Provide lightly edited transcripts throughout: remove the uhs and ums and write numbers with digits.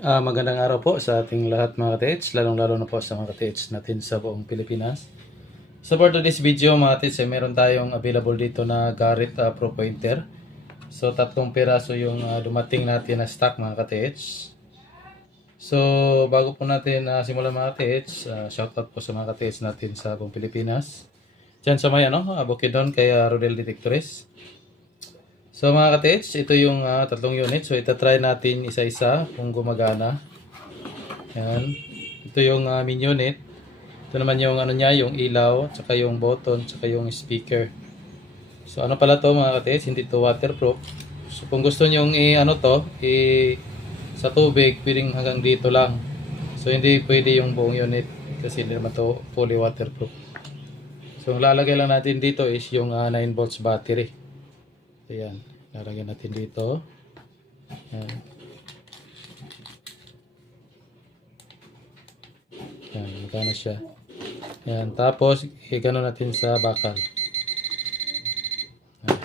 Magandang araw po sa ating lahat mga ka-TH, lalong-lalo na po sa mga ka-TH natin sa buong Pilipinas. So for today's video mga ka-TH, meron tayong available dito na Garrett Pro Pointer. So 3 piraso yung dumating natin na stock mga ka-TH. So bago po natin simulan mga ka-TH, shoutout po sa mga ka-TH natin sa buong Pilipinas. Diyan sa may Bukidnon kay Rodel Detectores. So mga ka-TH, ito yung 3 unit. So itatry natin isa-isa kung gumagana. Yan. Ito yung main unit. Ito naman yung niya, yung ilaw, tsaka yung button, tsaka yung speaker. So ano pala to mga ka-TH, hindi to waterproof. So kung gusto niyo sa tubig, pwedeng hanggang dito lang. So hindi pwede yung buong unit kasi hindi naman to fully waterproof. So ang lalagay lang natin dito is yung 9 volts battery. Ayan, lalagyan natin dito. Ayan. Ayan, magkano siya. Ayan, tapos igano natin sa bakal. Ayan.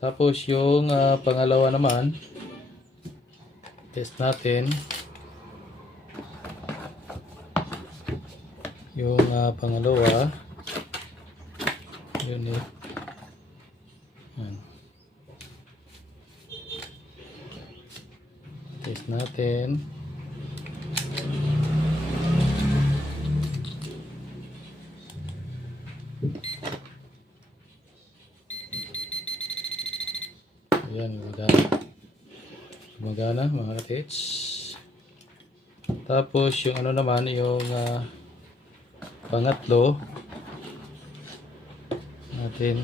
Tapos yung pangalawa naman, test natin yung pangalawa unit. Ayan. Test natin. Ayan, gumagana mga ka-TH. Tapos yung naman, yung pangatlo natin.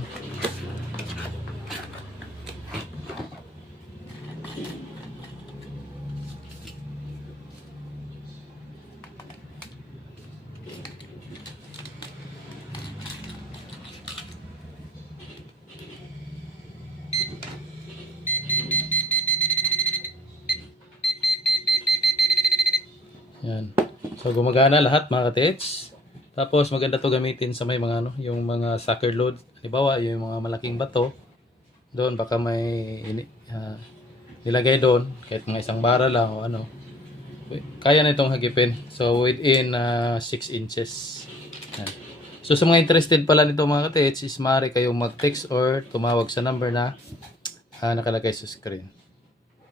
Yan. So gumagana lahat mga ka-TH. Tapos maganda to gamitin sa may mga yung mga sucker load. Halimbawa, yung mga malaking bato doon baka may nilagay doon kahit mga isang bara lang o kaya na itong hagipin. So within 6 inches. Yan. So sa mga interested pala nito mga ka-TH is maaari kayong mag-text or tumawag sa number na nakalagay sa screen.